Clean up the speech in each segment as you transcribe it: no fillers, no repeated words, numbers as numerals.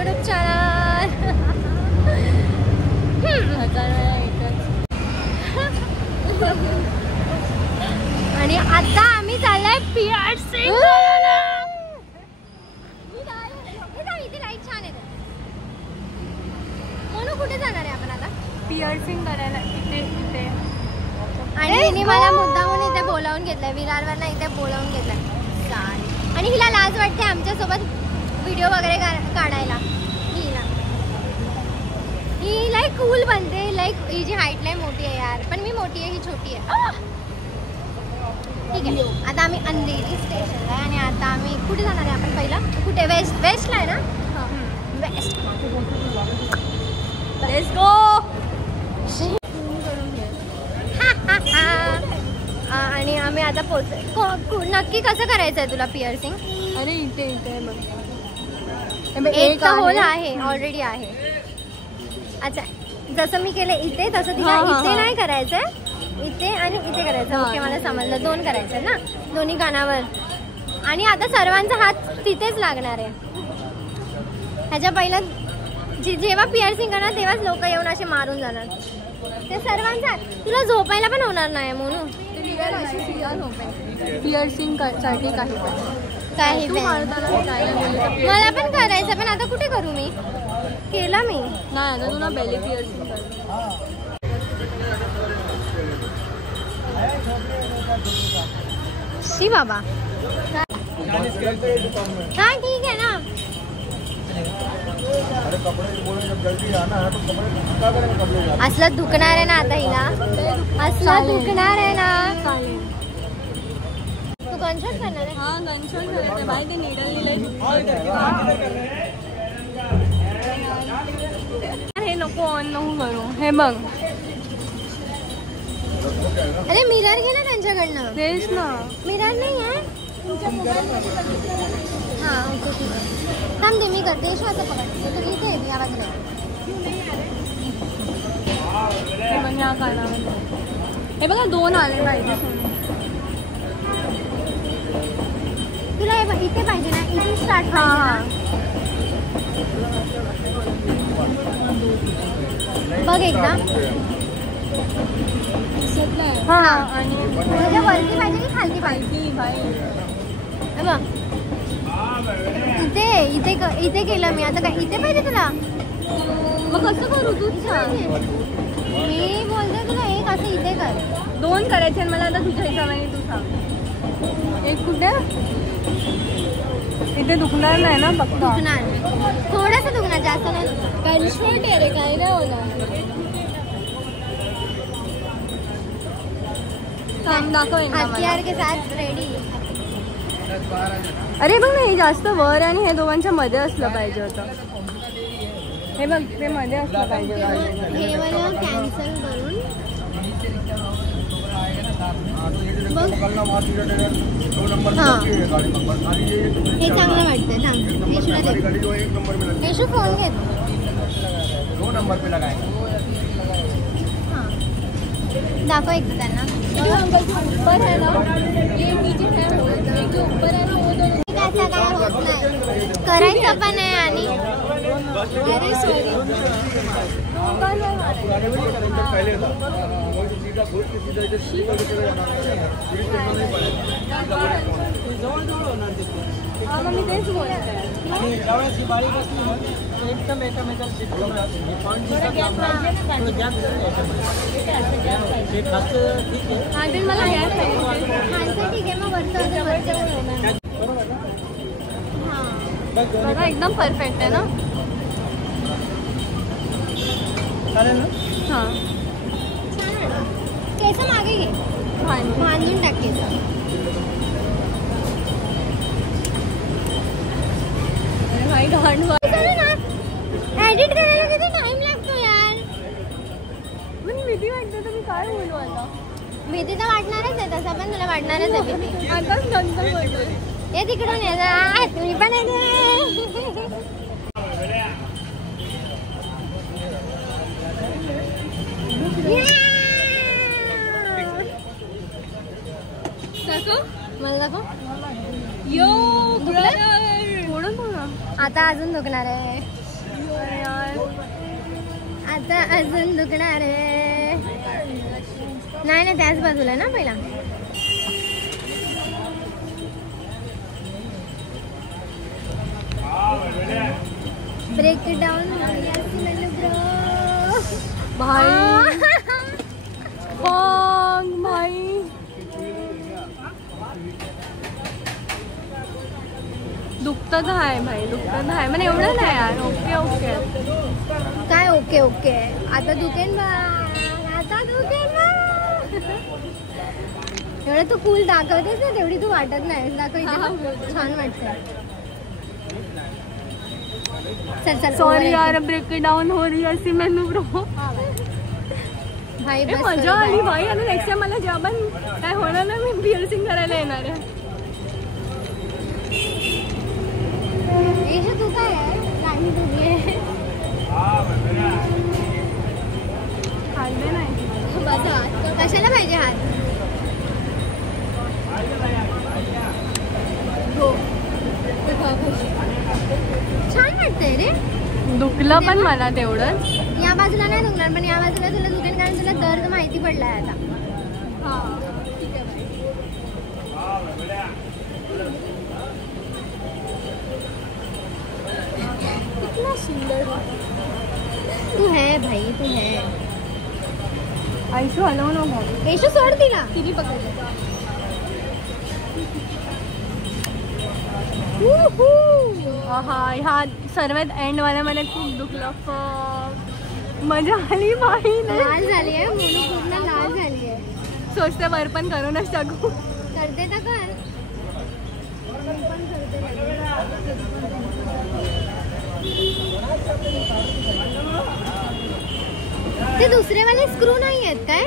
YouTube channel. आणि आता आम्ही चाललोय पिअर्सिंग करायला. इथे लाईट छान आहे. म्हणून कुठे जाणार आहे आपण आता? पिअर्सिंग करायला इथे. आणि हिने मला मुद्दामून इथे बोलावून घेतलंय, विरारवरनं इथे बोलावून घेतलंय. आणि हिला लाज वाटते आमच्यासोबत व्हिडिओ वगैरे काढायला. ही लाईक कूल बनते. लाईक हिची हाईट लई मोठी आहे यार, पण मी मोठी आहे, ही छोटी आहे. ठीक आहे, आता आम्ही अंधेरी स्टेशनला आहे. आणि आता आम्ही कुठे जाणार आहे आपण? पहिलं कुठे? वेस्टला आहे ना? वेस्ट. Let's go. आणि आम्ही आता नक्की कसं करायचं आहे तुला पिअर्सिंग? अरे इथे एक होल आहे, ऑलरेडी आहे. अच्छा, जसं मी केलं इथे तसं तिला इथे नाही करायचंय, इथे आणि इथे करायचं. ओके, मला समजलं. 2 करायचं ना दोन्ही कानावर. आणि आता सर्वांचा हात तिथेच लागणार आहे. ह्याच्या पहिलं जेव्हा पिअर्सिंग करणार तेव्हाच लोक येऊन असे मारून जाणार. ते सर्वांचा. तुला झोपायला पण होणार नाही म्हणून. पिअर्सिंग साठी काही मला पण करायचं, पण आता कुठे करू? मी केलं मी नाही ना. तुला बेली पिअर्सिंग कर. शी बाबा. हाँ ठीक है ना. असलं दुखणार आहे ना आता हिला. असलं दुखणार आहे ना. तू गनशॉट करणार आहे? हाँ गनशॉट करायचं. बाय ते निडल हे नको, ऑन नको करू. हे बघ. अरे मिरर घे ना त्यांच्याकडनं. तेच ना. मिरर नाही आहे. हाँ ओके ठीक आहे. थांब दे, मी करते. असं पकड. तू इथे या बाजूला. ह्या कानामध्ये हे बघा 2 आले पाहिजे. तुला इथे पाहिजे ना? इथे स्टार्ट. बघ एकदा. हाँ आणि म्हणजे वरती पाहिजे की खालती पाहिजे? बघ इथे केलं मी. आता काय इथे पाहिजे तुला? मग कसं करू? तूच सांग. मी बोलते तुला एक असं इथे कर. 2 करायचे मला. आता तुझ्या हिशोबाने तू सांग. एक कुठे? इथे दुखणार नाही ना? फक्त दुखणार, थोडंसं दुखणार, जास्त नाही दुखणार. कन्शॉट आहे रे, काय नाही होणार. काम दाखव. हथियार के साथ रेडी. अरे बघ ना, हे जास्त वर आणि हे दोघांच्या मध्ये असलं पाहिजे होतं. हे बघ ते मध्ये असलं पाहिजे. हे मला कॅन्सल करून हे चांगलं वाटतंय. थांब येशू फोन घेतो. 2 नंबर पे लगाए. दाखव एकदा त्यांना. ऊपर है ना, ये नीचे है, ये जो ऊपर है ना वो दोनों. काय होत नाही, करायचं पण आहे. आणि अरे सॉरी. मी तेच बोलते. एकदम मला गॅस खालचं ठीक आहे. मग वरचं बघा एकदम परफेक्ट आहे ना. चालेल ना? हां केस मागे घे, बांधून टाक केस. एडिट करायला किती टाइम लागतो यार. पण भीती वाटते. तर मी काय बोलू आता? भीती तर वाटणारच आहे, तसं पण तुला वाटणारच आहे भीती. आताच नंतर बोलतो. ये तिकडून ये. तुम्ही पण मला दाखव. यो ब्रदर. आता अजून दुखणार आहे. यार आता अजून दुखणार आहे. नाही ना, त्याच बाजूला ना पहिला. ब्रेक इट डाउन भाई. भाई दुखत आहे भाई, दुखत आहे. पण एवढं नाही यार. Okay okay. काय ओके ओके. आता दुखेन बा, आता दुखेन बा. एवढं तू कूल दाखवतेस ना, तेवढी तू वाटत नाही. दाखव इथे छान वाटतं. चल चल. सॉरी यार, ब्रेक डाऊन हो रही अशी मेनू ब्रो. भाई बस मजा आली भाई. आणि नेक्स्ट टाइम मला जेव्हा पण काय होणार ना, मी पिअर्सिंग करायला येणार आहे. तू काय आहे गाणी तुझी आहे. खाल्ले नाही कशाला पाहिजे हात. छान वाटतंय रे. दुखलं पण मला तेवढंच. या बाजूला नाही दुखणार, पण या बाजूला तुला दुखेल कारण तुला दर्द माहिती पडलाय आता. कितना सुंदर तू है भाई, तू है. आयशू हलवू नको. आयशू सोड तिला. तिने पकडलं. ह्या सर्वात एंड वाल्या मला खूप दुखलं. मजा आली भाई. लाल झाली आहे म्हणून, पूर्ण लाल झाली आहे. सोचते वर पण करूनच टाकू. करते तर कर. ते दुसरे वाले स्क्रू नाही आहेत काय.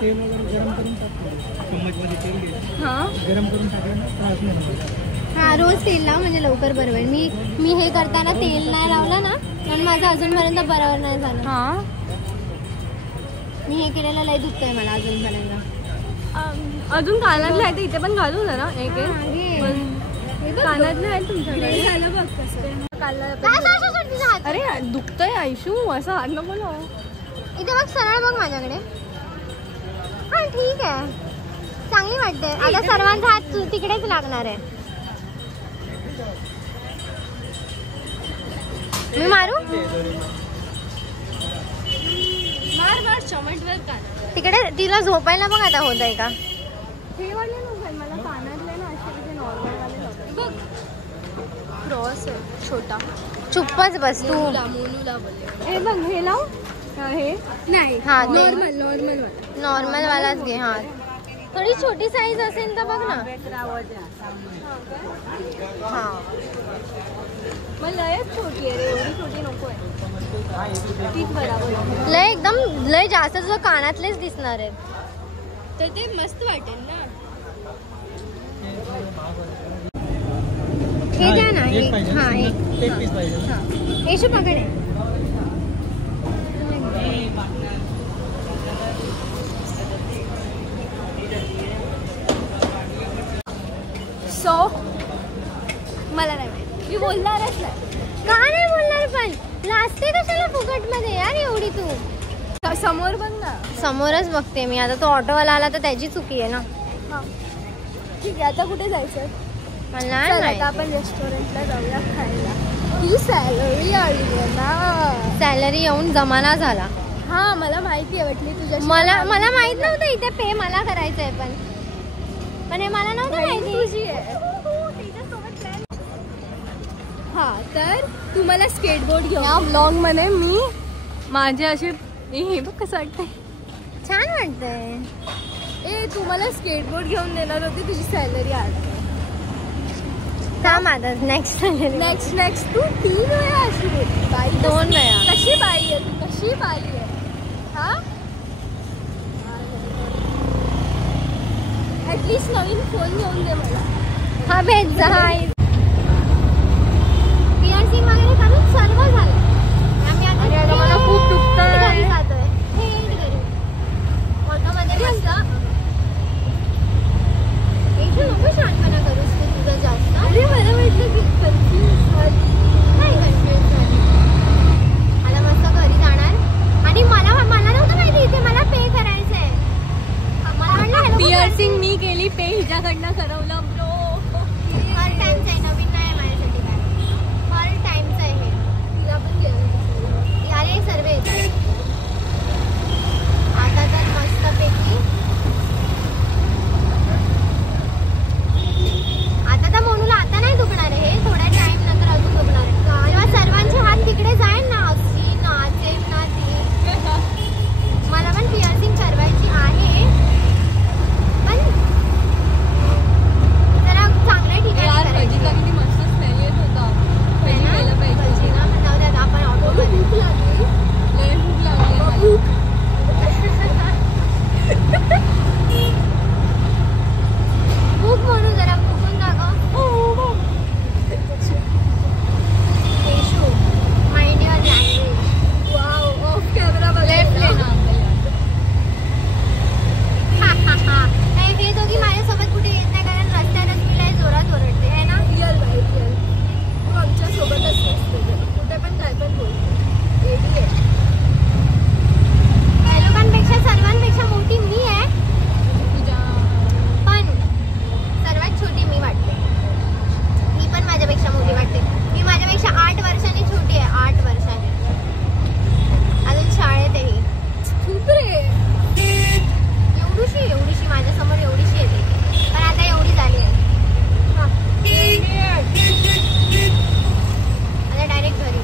तेल वगैरे गरम करून टाकतो. चम्मचमध्ये तेल घ्यायचं. हां, गरम करून टाकलं ना त्रास नाही होणार. हा, रोज तेल लाव म्हणजे लवकर बरोबर. मी हे करताना तेल नाही लावलं ना, पण माझं अजूनपर्यंत बरोबर नाही झालं. हां. मी हे केलेलं लय दुखतंय मला अजूनपर्यंत. अजून कानातले आहे, इथे पण घालू जरा एक एक. हे बघ, कानातले आहेत तुमच्याकडे. झालं बघ कसं. अरे दुखतंय आयशू, असं हात नको लावू. इथे बघ, सरळ बघ माझ्याकडे. हा ठीक आहे, चांगली वाटते. आता सर्वांचा हात तिकडेच लागणार आहे. मी मारू. मार चमटवर कान. तिकडे तिला झोपायला बघ आता होत आहे का. हे वाले नको मला, कानातले ना असे नॉर्मल वाले नको. बघ क्रॉस आहे छोटा. चुप्पच बस तू. मोनूला बोलले. हे बघ, हे लाव. हे नाही. हा, नॉर्मल वालाच घे. हा, थोडी छोटी साईज असेल तर बघ ना. हा, मला लयच छोटी आहे रे, एवढी छोटी नको आहे. तीच बरोबर. लय एकदम लय जास्त तुझं कानातलेच दिसणार आहेत. तर ते मस्त वाटेल ना. हे द्या ना. एक पाहिजे. हा, एक पीस पाहिजे. येशू पकडे. सो मला नाही माहिती, मी बोलणारच नाही. का नाही बोलणार, पण लाजते कशाला फुकट मध्ये यार एवढी तू. समोर बघ ना. समोरच बघते मी. आता तो ऑटोवाला आला तर त्याची चुकी आहे ना. ठीक आहे, आता कुठे जायचं. मला चल, नाही. आता आपण रेस्टॉरंटला जाऊया खायला. ही सॅलरी आली आहे ना. सॅलरी येऊन जमाना झाला. हा, मला माहिती आहे. वाटली तुझ्या मला माहित नव्हतं इथे पे मला करायचंय, पण हे मला नव्हतं माहिती. तुझी आहे. हा, तर तुम्हाला स्केटबोर्ड घेऊन या ब्लॉग मध्ये मी माझे असे हे बघ कसं वाटतंय. छान वाटतंय. तुम्हाला स्केटबोर्ड घेऊन देणार होती, तुझी सॅलरी आली. थांब आता नेक्स्ट नेक्स्ट तू 3 वेळा अशी बोलली. बाई 2 वेळा. कशी बाई आहे तू, कशी बाई आहे. हा, ऍटलीस्ट नवीन फोन घेऊन दे मला. हा, भेट जा. पिअर्सिंग वगैरे करून सर्व झालं. आम्ही आता मला खूप दुखतंय. घरी जातोय. हे एंड करू. ऑटोमध्ये मस्त. येशू नको शानपणा करूस तू तुझं जास्त. अरे मला वाटलं की अरे सर्व येत आता तर मस्तपैकी. आता तर मोनूला आता नाही दुखणार आहे, हे थोड्या टाइम नंतर अजून दुखणार आहे. जेव्हा सर्वांचे हात तिकडे जाईल ना, अशी नाचेल ना ती. मला पण पिअर्सिंग करवायची आहे, पण जरा चांगल्या ठिकाणी करायची. मस्त स्मेल येत होता. आपण ऑटोमध्ये भूक लागली. भूक म्हणू जरा भूकून दाखव. येशू mind your language. Wow, off camera बघायला. हे दोघी माझ्यासोबत कुठे येत नाही, कारण रस्त्यातच मी लय जोरात ओरडते आहे ना. Real by real. तू आमच्या सोबतच नसते, कुठे पण काय पण बोल. या लोकांपेक्षा सर्वांपेक्षा मोठी मी आहे, पण सर्वात छोटी मी वाटते. मी पण माझ्यापेक्षा मोठी वाटते. मी माझ्यापेक्षा 8 वर्षांनी छोटी आहे, 8 वर्षांनी. अजून शाळेत आहे. खूप रे. एवढीशी माझ्यासमोर एवढीशी येते, पण आता एवढी झाली आहे. आता डायरेक्ट घरी.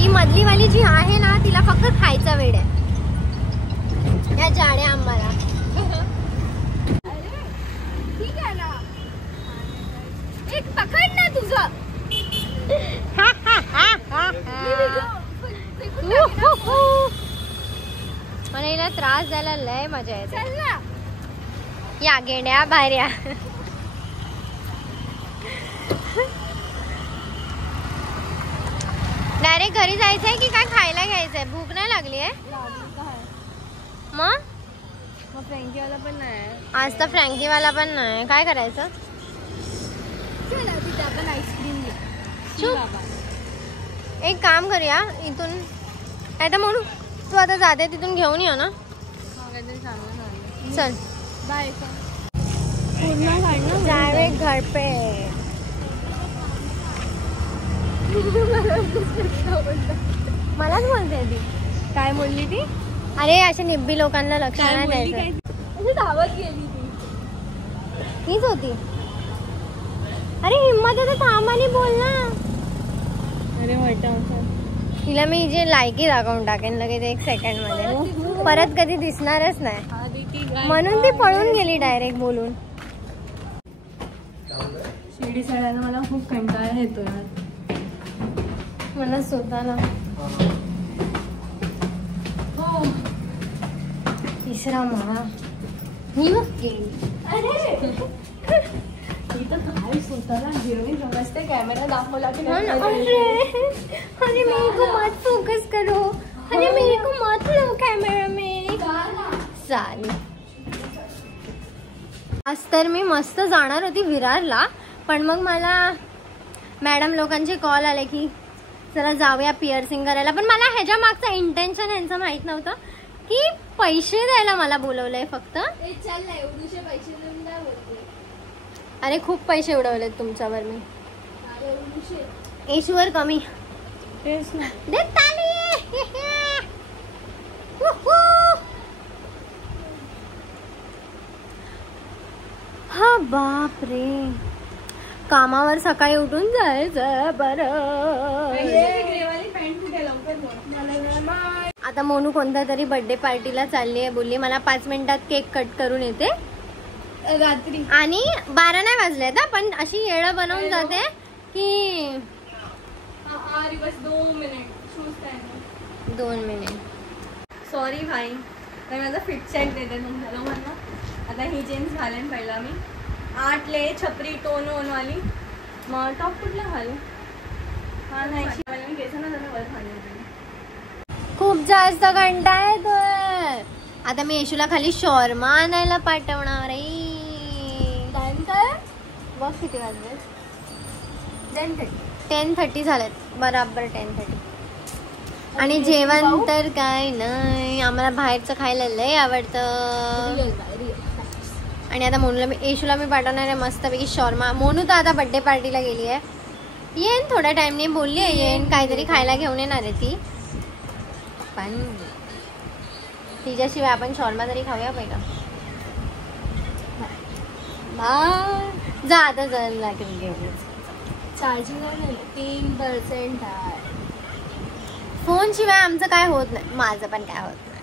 ही मधलीवाली जी आहे ना, तिला फक्त खायचा वेळ आहे. या जाड्या आंबाला. ठीक आहे ना, एक पकड ना तुझं. मला हिला त्रास द्यायला लय मजा येते. चल ना. या गेंड्या बाहेर या. डायरेक्ट घरी जायचंय की काय खायला घ्यायचंय? भूक नाही लागली आहे मग? फ्रँकीवाला पण नाही आज तर फ्रँकीवाला पण नाही. काय करायचं? चल तिथे आपण आईस्क्रीम घेऊ. एक काम करूया, इथून काय तर म्हणू तू आता जाते तिथून घेऊन ये ना. चल बाय. पूर्ण काढणं जावे घर पे. मलाच बोलते ती. काय बोलली ती? अरे अशा निब्बी लोकांना लक्ष नाही द्यायचं. धावत गेली ती. हीच होती. अरे हिम्मत आहे तर थांब आणि बोल ना. अरे वाटा तिला मी जे लायकी दाखवून टाकेन लगेच 1 सेकंड मध्ये. परत कधी दिसणारच नाही, म्हणून ती पळून गेली डायरेक्ट बोलून. शिर्डी चढायला मला खूप कंटाळा येतो यार. मला स्वतःला. हो. तिसरा माळा मी बघ गेली. काय स्वतःला हिरोईन समजते. कॅमेरा दाखवला की अरे मेरे को मत फोकस करो. अरे मेरे को मत लो कैमरा में. चालेल. आज तर मी मस्त जाणार होती विरारला, पण मग मला मॅडम लोकांचे कॉल आले की जरा जाऊया पिअर्सिंग करायला. पण मला ह्याच्या मागचं इंटेन्शन यांचं माहित नव्हतं की पैसे द्यायला मला बोलवलंय फक्त. एवढूशे पैसे देऊन काय बोलते. अरे खूप पैसे उडवलेत तुमच्यावर मी. येशूवर कमी. तेच ना. देख ताली. हा बाप रे. कामावर सकाळी उठून जायचं बरं. आता मोनू कोणत्या तरी बर्थडे पार्टीला चालली आहे. बोलली मला 5 मिनिटात केक कट करून येते रात्री. आणि 12 नाही वाजले ना, पण अशी येळं बनवून जाते की 2 मिनिट. सॉरी भाई, तर माझा फिट सेट देते तुमच्या लोकांना. आता ही जीन्स घालेन पहिला मी. 8 ले छपरी टोन वाली. मग टॉप कुठला घालू? हा नाही मी केस ना वर घालून. खूप जास्त कंटाळा येतोय. आता मी येशूला खाली शॉर्मा आणायला पाठवणार आहे. टाइम काय बघ किती वाजले. 10:30 झालेत. बराबर 10:30. आणि जेवण तर काय नाही, आम्हाला बाहेरचं खायला लय आवडतं. आणि आता मोनूला येशूला मी पाठवणार आहे मस्तपैकी शॉर्मा. मोनू तर आता बर्थडे पार्टीला गेली आहे, येईन थोड्या टाइमने, बोलली आहे येईन, काहीतरी खायला घेऊन येणार आहे ती. पण तिच्याशिवाय आपण शॉर्मा तरी खाऊया पहिला. जा आता जरा घेऊ. चार्जिंग 3% आहे. फोन शिवाय आमचं काय होत नाही. माझं पण काय होत नाही.